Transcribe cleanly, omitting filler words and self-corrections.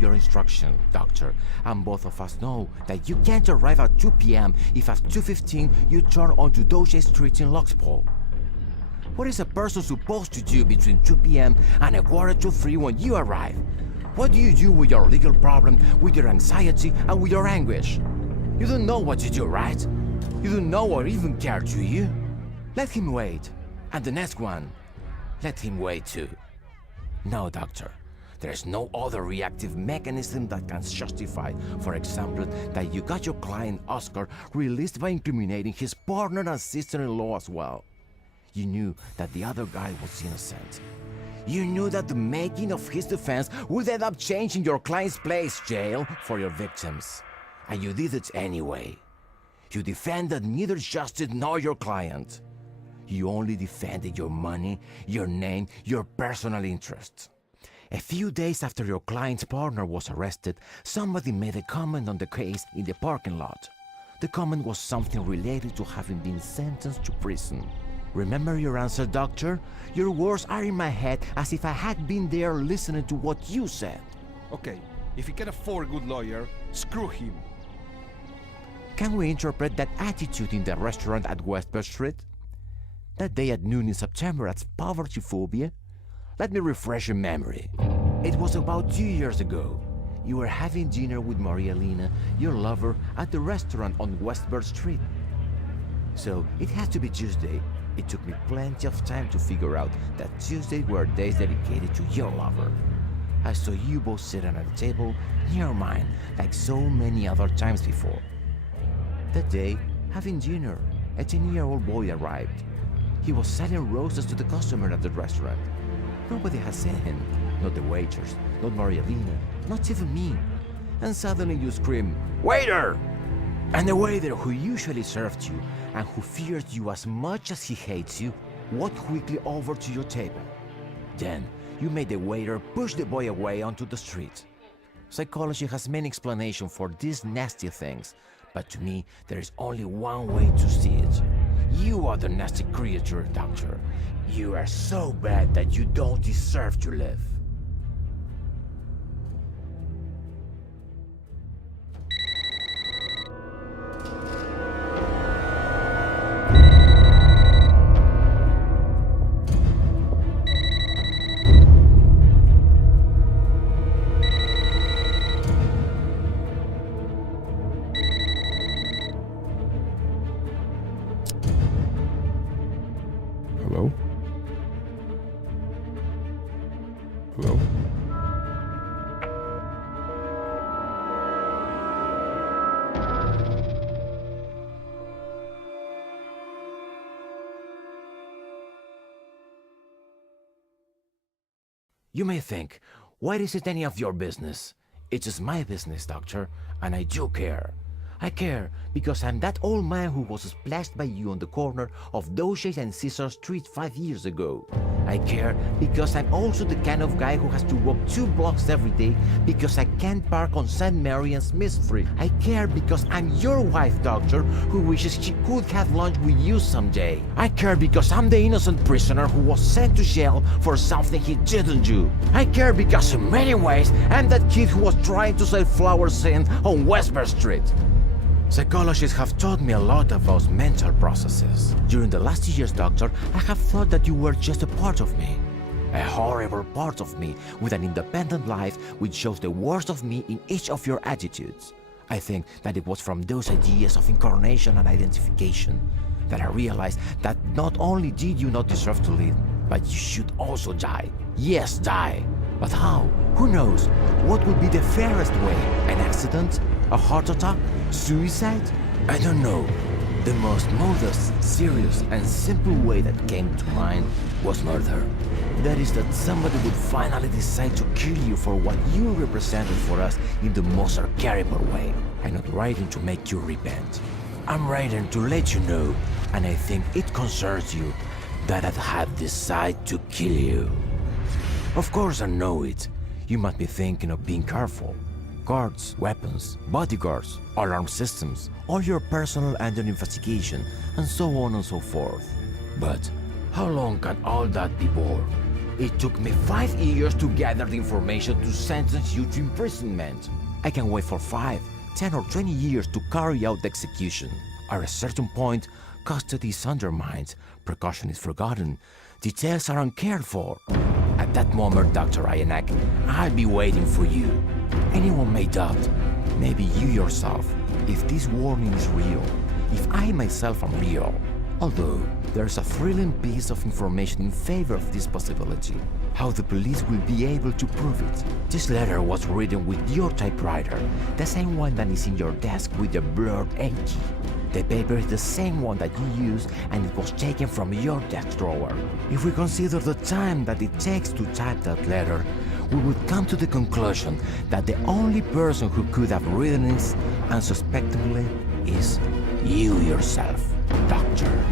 your instruction, Doctor, and both of us know that you can't arrive at 2 p.m. if at 2:15 you turn onto Doge Street in Loxpo. What is a person supposed to do between 2 p.m. and a quarter to 3 when you arrive? What do you do with your legal problem, with your anxiety, and with your anguish? You don't know what to do, right? You don't know or even care, do you? Let him wait. And the next one, let him wait too. No, Doctor. There's no other reactive mechanism that can justify, for example, that you got your client Oscar released by incriminating his partner and sister-in-law as well. You knew that the other guy was innocent. You knew that the making of his defense would end up changing your client's place jail for your victims. And you did it anyway. You defended neither justice nor your client. You only defended your money, your name, your personal interests. A few days after your client's partner was arrested, somebody made a comment on the case in the parking lot. The comment was something related to having been sentenced to prison. Remember your answer, Doctor? Your words are in my head as if I had been there listening to what you said. Okay, if he can afford a good lawyer, screw him. Can we interpret that attitude in the restaurant at Westbrook Street? That day at noon in September as poverty phobia? Let me refresh your memory. It was about 2 years ago. You were having dinner with Maria Lena, your lover, at the restaurant on Westbrook Street. So it had to be Tuesday. It took me plenty of time to figure out that Tuesdays were days dedicated to your lover. I saw you both sitting at a table near mine, like so many other times before. That day, having dinner, a 10-year-old boy arrived. He was selling roses to the customer at the restaurant. Nobody had seen him, not the waiters, not Maria Lena, not even me. And suddenly you scream, "Waiter!" And the waiter who usually served you and who fears you as much as he hates you, walked quickly over to your table. Then you made the waiter push the boy away onto the street. Psychology has many explanations for these nasty things, but to me there is only one way to see it. You are the nasty creature, Doctor. You are so bad that you don't deserve to live. Hello? Hello? You may think, why is it any of your business? It is my business, Doctor, and I do care. I care because I'm that old man who was splashed by you on the corner of Doge and Caesar Street 5 years ago. I care because I'm also the kind of guy who has to walk 2 blocks every day because I can't park on St. Mary and Smith Street. I care because I'm your wife, Doctor, who wishes she could have lunch with you someday. I care because I'm the innocent prisoner who was sent to jail for something he didn't do. I care because in many ways I'm that kid who was trying to sell flowers on Westbrook Street. Psychologists have taught me a lot about mental processes. During the last years, Doctor, I have thought that you were just a part of me. A horrible part of me with an independent life which shows the worst of me in each of your attitudes. I think that it was from those ideas of incarnation and identification that I realized that not only did you not deserve to live, but you should also die. Yes, die. But how? Who knows? What would be the fairest way? An accident? A heart attack? Suicide? I don't know. The most modest, serious, and simple way that came to mind was murder. That is that somebody would finally decide to kill you for what you represented for us in the most archetypal way. I'm not writing to make you repent. I'm writing to let you know, and I think it concerns you, that I have decided to kill you. Of course I know it. You must be thinking of being careful. Guards, weapons, bodyguards, alarm systems, all your personnel under investigation, and so on and so forth. But how long can all that be borne? It took me 5 years to gather the information to sentence you to imprisonment. I can wait for 5, 10 or 20 years to carry out the execution. At a certain point, custody is undermined, precaution is forgotten, details are uncared for. At that moment, Dr. Ianak, I'll be waiting for you. Anyone may doubt, maybe you yourself, if this warning is real, if I myself am real. Although, there's a thrilling piece of information in favor of this possibility. How the police will be able to prove it. This letter was written with your typewriter, the same one that is in your desk with the blurred A key. The paper is the same one that you used and it was taken from your desk drawer. If we consider the time that it takes to type that letter, we would come to the conclusion that the only person who could have written it unsuspectingly is you yourself, Doctor.